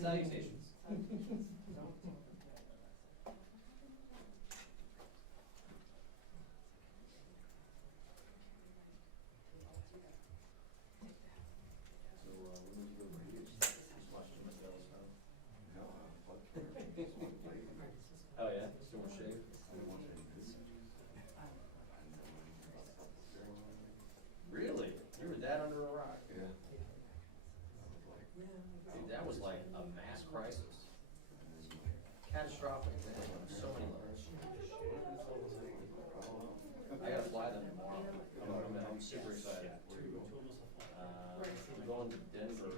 Salutations. Oh yeah, still want to shave? Really? You were that under a rock? Yeah. Dude, that was like a mass crisis. Catastrophic, man, on so many levels. I gotta fly them tomorrow. I'm super excited. I'm going to Denver.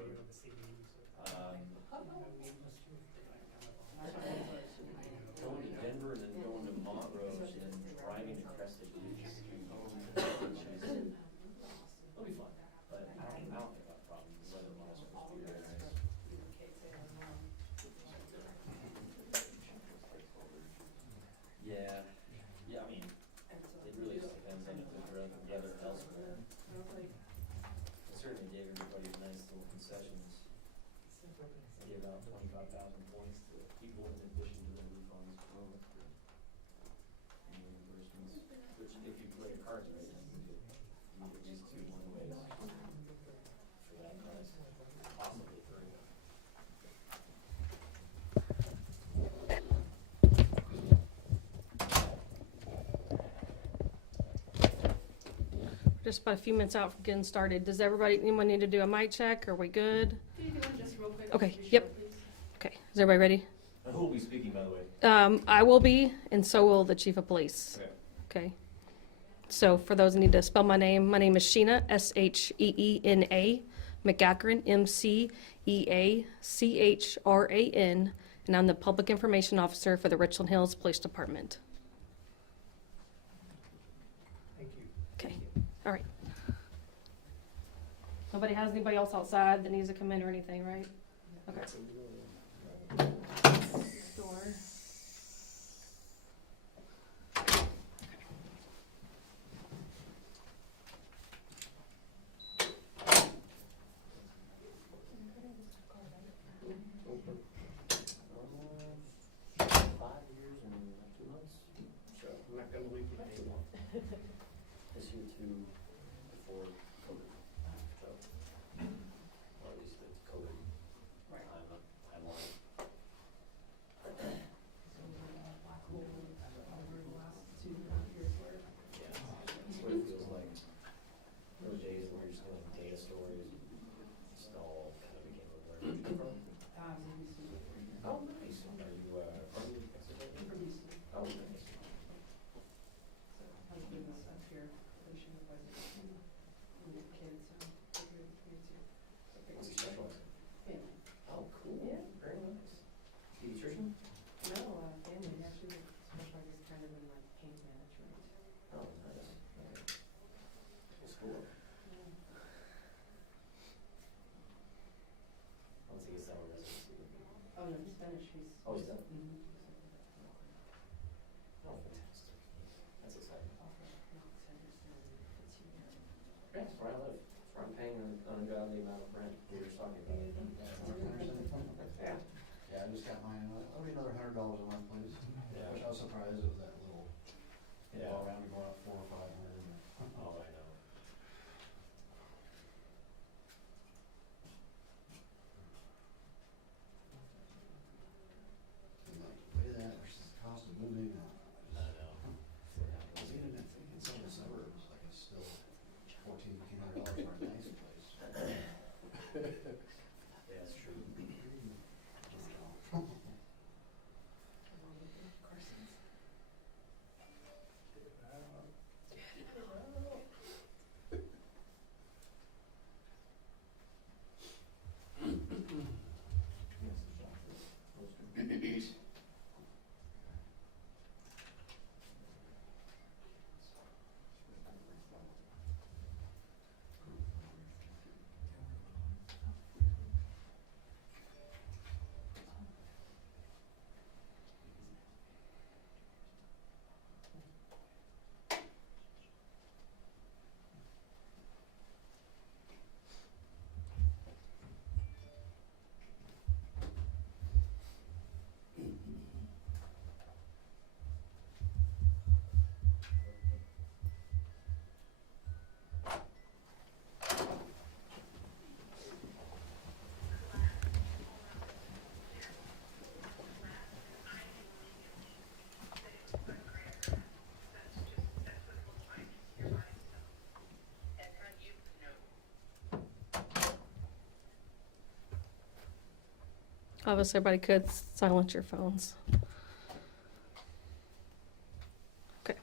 Going to Denver and then going to Montrose and then driving to Crested Beach. It'll be fun, but I don't think I'll have a problem. The weather will also be very nice. Yeah, I mean, it really just depends on if there's weather elsewhere. I certainly gave everybody nice little concessions. I gave out 25,000 points to people in addition to the refunds. And reimbursements, which if you play your cards right, you get at least 2 one-ways for that price, possibly 3. Just about a few minutes out from getting started. Does anyone need to do a mic check? Are we good? Can you do one just real quick? Okay, Be yep. short, please? Okay, is everybody ready? Who will be speaking, by the way? I will be, and so will the chief of police. Okay. Okay. So for those who need to spell my name is Sheena, S-H-E-E-N-A, McGachran, M-C-E-A-C-H-R-A-N, and I'm the Public Information Officer for the Richland Hills Police Department. Thank you. Okay, all right. Nobody has anybody else outside that needs to come in or anything, right? Okay. Door. I'm not gonna leave you too long. This year too, before COVID. So, or at least it's COVID. Right. Timeline. Yeah, that's what it feels like. Those days where you're just doing data stories, just all kind of became a blur. Where'd you come from? Oh, nice. Are you, from Mexico? Oh, nice. What's he specialize in? Oh, cool. Yeah. Very nice. Pediatrician? Family actually specializes kind of in like pain management. Oh, nice. Okay. Cool school. Once he gets out of residency. Oh, no, he's finished. Oh, he's done? Mhm. Oh, fantastic. That's exciting. Yeah, that's where I live. That's where I'm paying an ungodly amount of rent we were just talking about. Yeah. Yeah, I just got mine, I'll be another $100 a month, please. Yeah. Which I was surprised of that little, Yeah. all around, you go out 400 or 500. Oh, I know. I'm like, look at that versus the cost of moving, I know. I was even in some of the suburbs, like it's still $1,400 for a nice place. Yeah, that's true. Obviously, everybody could silence your phones. Okay.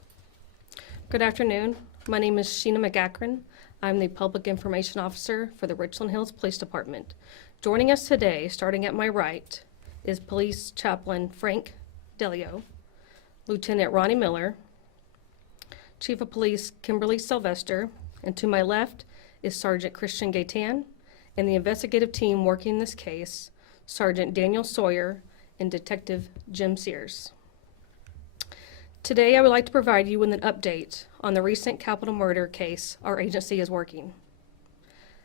Good afternoon. My name is Sheena McGackron. I'm the Public Information Officer for the Richland Hills Police Department. Joining us today, starting at my right, is Police Chaplain Frank Delio, Lieutenant Ronnie Miller, Chief of Police Kimberly Sylvester, and to my left is Sergeant Christian Gaitan, and the investigative team working this case, Sergeant Daniel Sawyer and Detective Jim Sears. Today, I would like to provide you with an update on the recent capital murder case our agency is working.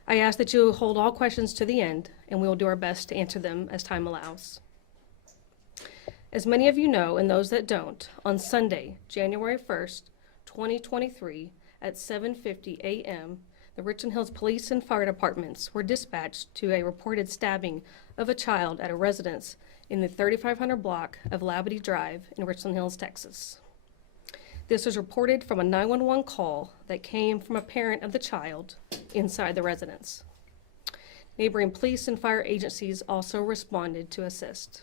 I ask that you hold all questions to the end, and we will do our best to answer them as time allows. As many of you know, and those that don't, on Sunday, January 1st, 2023, at 7:50 a.m., the Richland Hills Police and Fire Departments were dispatched to a reported stabbing of a child at a residence in the 3500 block of Labadee Drive in Richland Hills, Texas. This was reported from a 911 call that came from a parent of the child inside the residence. Neighboring police and fire agencies also responded to assist.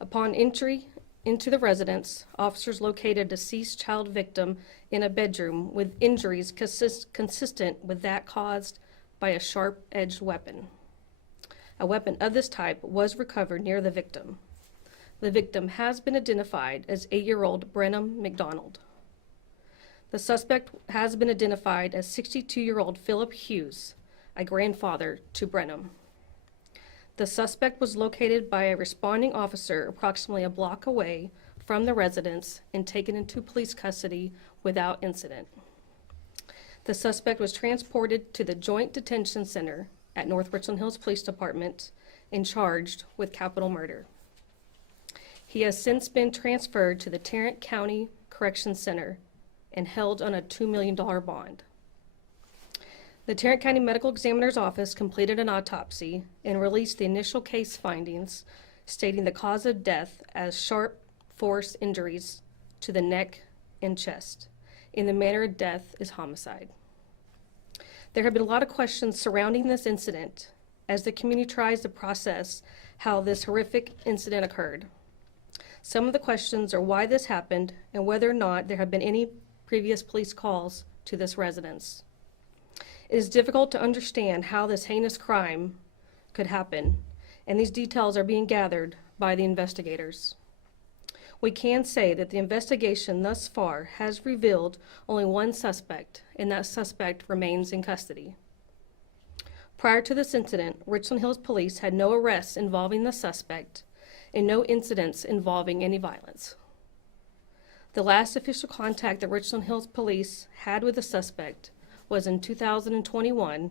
Upon entry into the residence, officers located a deceased child victim in a bedroom with injuries consistent with that caused by a sharp-edged weapon. A weapon of this type was recovered near the victim. The victim has been identified as 8-year-old Brenym McDonald. The suspect has been identified as 62-year-old Phillip Hughes, a grandfather to Brenym. The suspect was located by a responding officer approximately a block away from the residence and taken into police custody without incident. The suspect was transported to the Joint Detention Center at North Richland Hills Police Department and charged with capital murder. He has since been transferred to the Tarrant County Corrections Center and held on a $2 million bond. The Tarrant County Medical Examiner's Office completed an autopsy and released the initial case findings, stating the cause of death as sharp force injuries to the neck and chest. In the manner of death is homicide. There have been a lot of questions surrounding this incident as the community tries to process how this horrific incident occurred. Some of the questions are why this happened and whether or not there have been any previous police calls to this residence. It is difficult to understand how this heinous crime could happen, and these details are being gathered by the investigators. We can say that the investigation thus far has revealed only one suspect, and that suspect remains in custody. Prior to this incident, Richland Hills Police had no arrests involving the suspect and no incidents involving any violence. The last official contact that Richland Hills Police had with the suspect was in 2021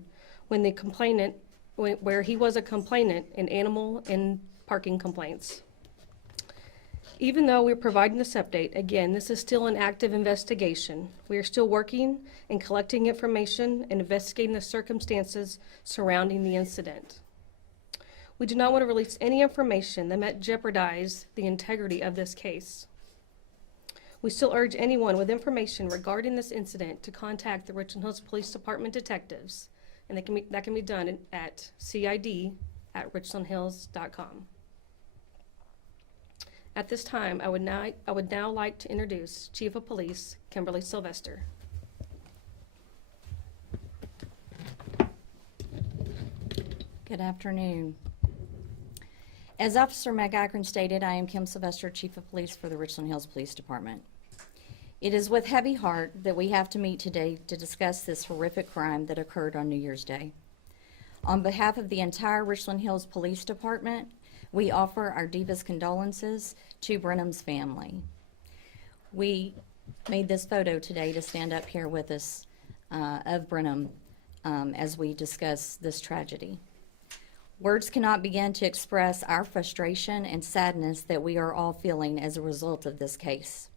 when the complainant, where he was a complainant in animal and parking complaints. Even though we're providing this update, again, this is still an active investigation. We are still working and collecting information and investigating the circumstances surrounding the incident. We do not want to release any information that might jeopardize the integrity of this case. We still urge anyone with information regarding this incident to contact the Richland Hills Police Department detectives, and that can be done at cid@richlandhills.com. At this time, I would now like to introduce Chief of Police Kimberly Sylvester. Good afternoon. As Officer McGackron stated, I am Kim Sylvester, Chief of Police for the Richland Hills Police Department. It is with heavy heart that we have to meet today to discuss this horrific crime that occurred on New Year's Day. On behalf of the entire Richland Hills Police Department, we offer our deepest condolences to Brenham's family. We made this photo today to stand up here with us of Brenym as we discuss this tragedy. Words cannot begin to express our frustration and sadness that we are all feeling as a result of this case.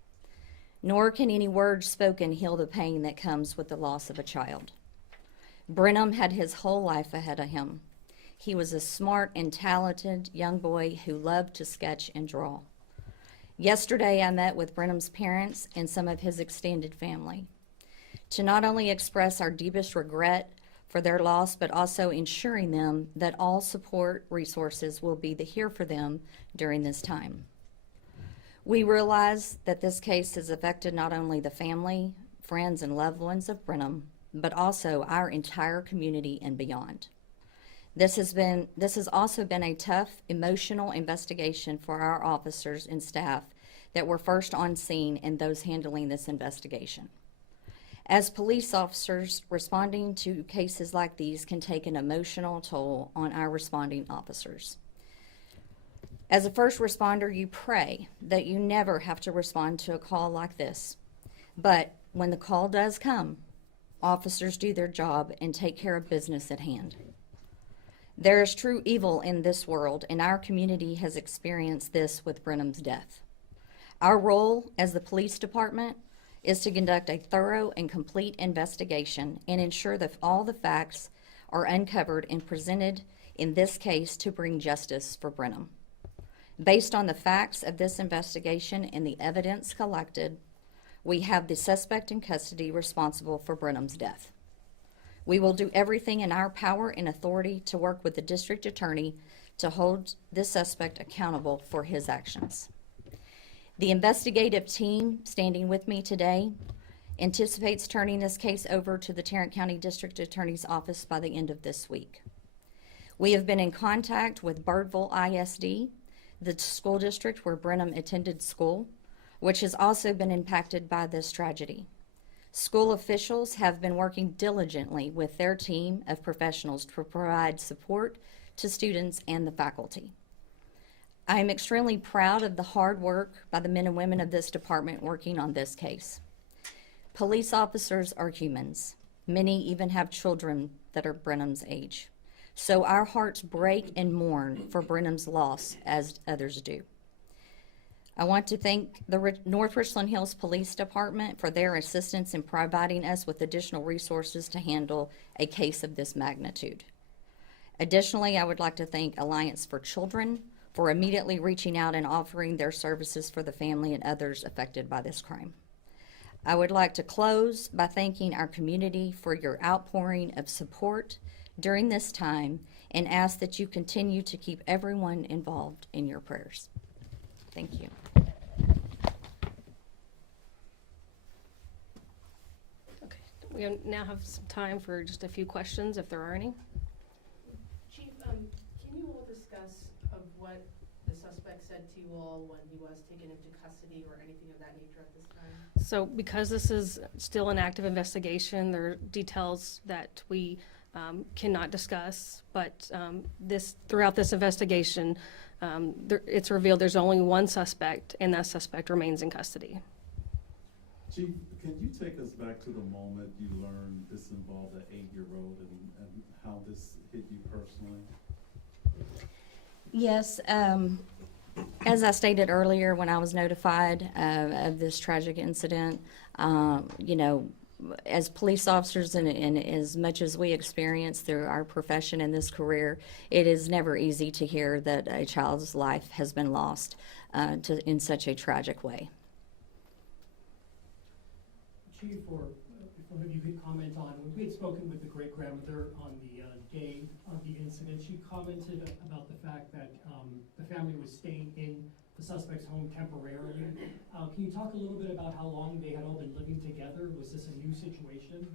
Nor can any words spoken heal the pain that comes with the loss of a child. Brenym had his whole life ahead of him. He was a smart and talented young boy who loved to sketch and draw. Yesterday, I met with Brenham's parents and some of his extended family to not only express our deepest regret for their loss, but also ensuring them that all support resources will be here for them during this time. We realize that this case has affected not only the family, friends, and loved ones of Brenem, but also our entire community and beyond. This has also been a tough, emotional investigation for our officers and staff that were first on scene and those handling this investigation. As police officers, responding to cases like these can take an emotional toll on our responding officers. As a first responder, you pray that you never have to respond to a call like this. But when the call does come, officers do their job and take care of business at hand. There is true evil in this world, and our community has experienced this with Brenem's death. Our role as the police department is to conduct a thorough and complete investigation and ensure that all the facts are uncovered and presented in this case to bring justice for Brenem. Based on the facts of this investigation and the evidence collected, we have the suspect in custody responsible for Brenem's death. We will do everything in our power and authority to work with the district attorney to hold this suspect accountable for his actions. The investigative team standing with me today anticipates turning this case over to the Tarrant County District Attorney's Office by the end of this week. We have been in contact with Birdville ISD, the school district where Brenem attended school, which has also been impacted by this tragedy. School officials have been working diligently with their team of professionals to provide support to students and the faculty. I am extremely proud of the hard work by the men and women of this department working on this case. Police officers are humans. Many even have children that are Brenem's age. So our hearts break and mourn for Brenem's loss as others do. I want to thank the North Richland Hills Police Department for their assistance in providing us with additional resources to handle a case of this magnitude. Additionally, I would like to thank Alliance for Children for immediately reaching out and offering their services for the family and others affected by this crime. I would like to close by thanking our community for your outpouring of support during this time and ask that you continue to keep everyone involved in your prayers. Thank you. Okay, we now have some time for just a few questions, if there are any. Chief, can you all discuss of what the suspect said to you all when he was taken into custody or anything of that nature at this time? So because this is still an active investigation, there are details that we cannot discuss, but throughout this investigation, it's revealed there's only one suspect, and that suspect remains in custody. Chief, can you take us back to the moment you learned this involved an 8-year-old and how this hit you personally? Yes, as I stated earlier, when I was notified of this tragic incident, as police officers and as much as we experience through our profession in this career, it is never easy to hear that a child's life has been lost in such a tragic way. Chief, or if one of you could comment on, when we had spoken with the great-grandmother on the day of the incident, she commented about the fact that the family was staying in the suspect's home temporarily. Can you talk a little bit about how long they had all been living together? Was this a new situation?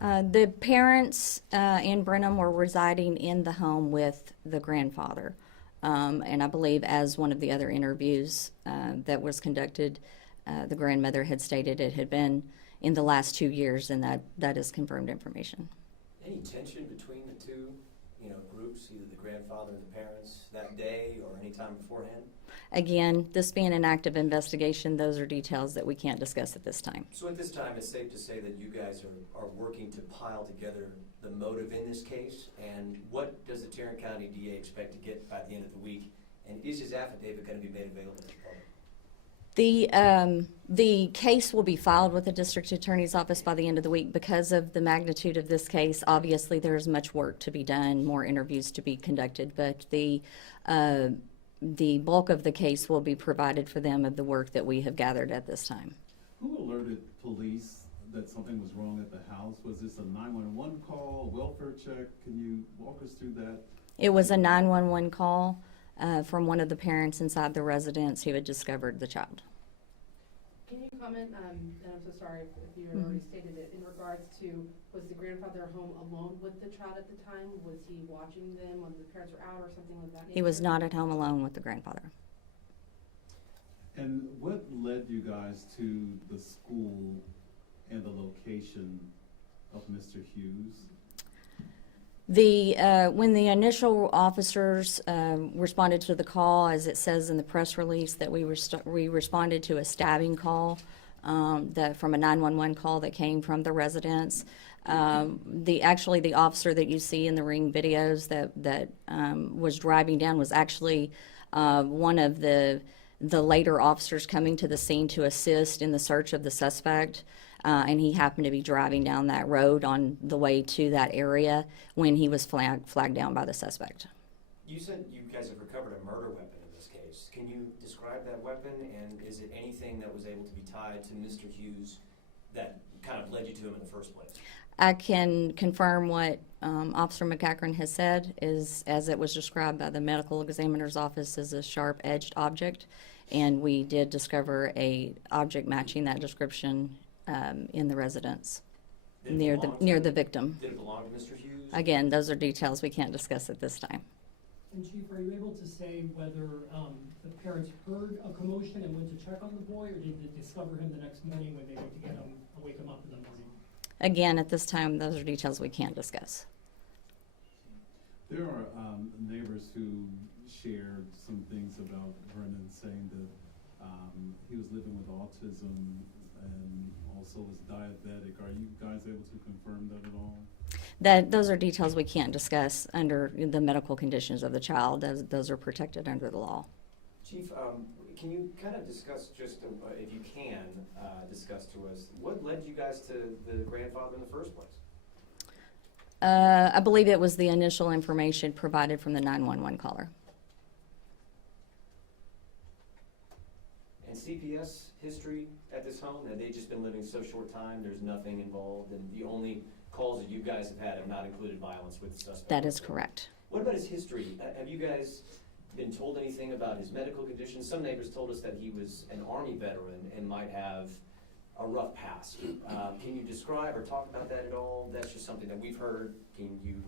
The parents in Brenem were residing in the home with the grandfather. And I believe as one of the other interviews that was conducted, the grandmother had stated it had been in the last 2 years, and that is confirmed information. Any tension between the two, groups, either the grandfather and the parents, that day or any time beforehand? Again, this being an active investigation, those are details that we can't discuss at this time. So at this time, it's safe to say that you guys are working to pile together the motive in this case, and what does the Tarrant County DA expect to get by the end of the week, and is his affidavit going to be made available to the public? The case will be filed with the district attorney's office by the end of the week. Because of the magnitude of this case, obviously there's much work to be done, more interviews to be conducted, but the bulk of the case will be provided for them of the work that we have gathered at this time. Who alerted police that something was wrong at the house? Was this a 911 call, welfare check? Can you walk us through that? It was a 911 call from one of the parents inside the residence who had discovered the child. Can you comment, and I'm so sorry if you had already stated it, in regards to, was the grandfather home alone with the child at the time? Was he watching them when the parents were out or something like that? He was not at home alone with the grandfather. And what led you guys to the school and the location of Mr. Hughes? When the initial officers responded to the call, as it says in the press release, that we responded to a stabbing call from a 911 call that came from the residence. Actually, the officer that you see in the ring videos that was driving down was actually one of the later officers coming to the scene to assist in the search of the suspect. And he happened to be driving down that road on the way to that area when he was flagged down by the suspect. You said you guys have recovered a murder weapon in this case. Can you describe that weapon, and is it anything that was able to be tied to Mr. Hughes that kind of led you to him in the first place? I can confirm what Officer McEachern has said is, as it was described by the medical examiner's office, as a sharp-edged object, and we did discover a object matching that description in the residence near the victim. Did it belong to Mr. Hughes? Again, those are details we can't discuss at this time. And Chief, are you able to say whether the parents heard a commotion and went to check on the boy, or did they discover him the next morning when they went to get him, wake him up in the morning? Again, at this time, those are details we can't discuss. There are neighbors who shared some things about Brenym, saying that he was living with autism and also was diabetic. Are you guys able to confirm that at all? Those are details we can't discuss under the medical conditions of the child. Those are protected under the law. Chief, can you kind of discuss, just if you can, discuss to us, what led you guys to the grandfather in the first place? I believe it was the initial information provided from the 911 caller. And CPS history at this home, have they just been living so short time, there's nothing involved, and the only calls that you guys have not included violence with the suspect? That is correct. What about his history? Have you guys been told anything about his medical conditions? Some neighbors told us that he was an Army veteran and might have a rough past. Can you describe or talk about that at all? That's just something that we've heard. Can you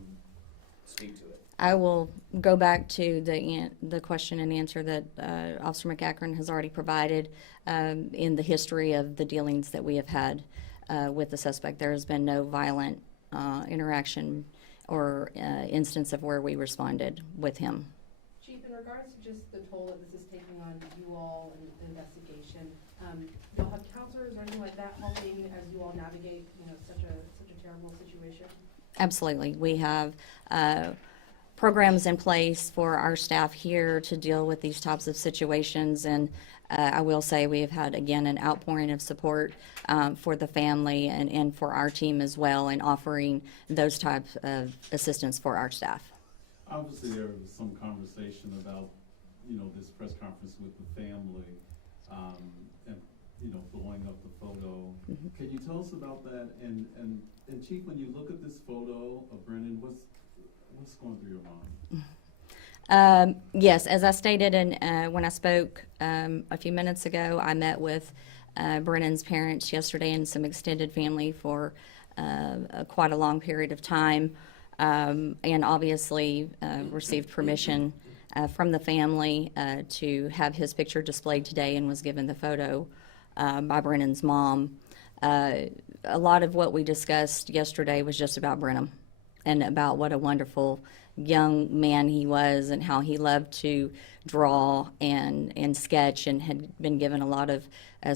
speak to it? I will go back to the question and answer that Officer McEachern has already provided in the history of the dealings that we have had with the suspect. There has been no violent interaction or instance of where we responded with him. Chief, in regards to just the toll that this is taking on you all and the investigation, you'll have counselors or anything like that helping as you all navigate, such a terrible situation? Absolutely. We have programs in place for our staff here to deal with these types of situations, and I will say we have had, again, an outpouring of support for the family and for our team as well in offering those types of assistance for our staff. Obviously, there was some conversation about, this press conference with the family, and, blowing up the photo. Mm-hmm. Can you tell us about that? And Chief, when you look at this photo of Brenym, what's going through your mind? Yes, as I stated when I spoke a few minutes ago, I met with Brenim's parents yesterday and some extended family for quite a long period of time, and obviously received permission from the family to have his picture displayed today, and was given the photo by Brenim's mom. A lot of what we discussed yesterday was just about Brenym and about what a wonderful young man he was and how he loved to draw and sketch, and had been given a lot of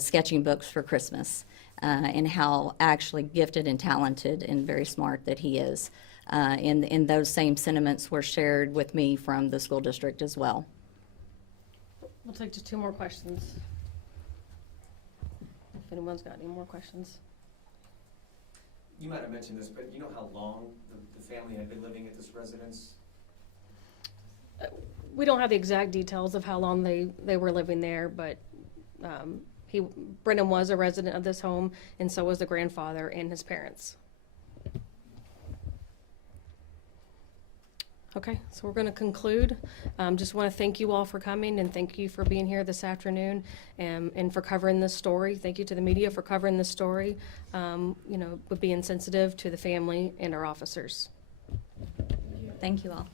sketching books for Christmas, and how actually gifted and talented and very smart that he is. And those same sentiments were shared with me from the school district as well. We'll take just 2 more questions. If anyone's got any more questions. You might have mentioned this, but you know how long the family had been living at this residence? We don't have the exact details of how long they were living there, but Brenem was a resident of this home, and so was the grandfather and his parents. Okay, so we're going to conclude. Just want to thank you all for coming, and thank you for being here this afternoon, and for covering this story. Thank you to the media for covering this story, with being sensitive to the family and our officers. Thank you all.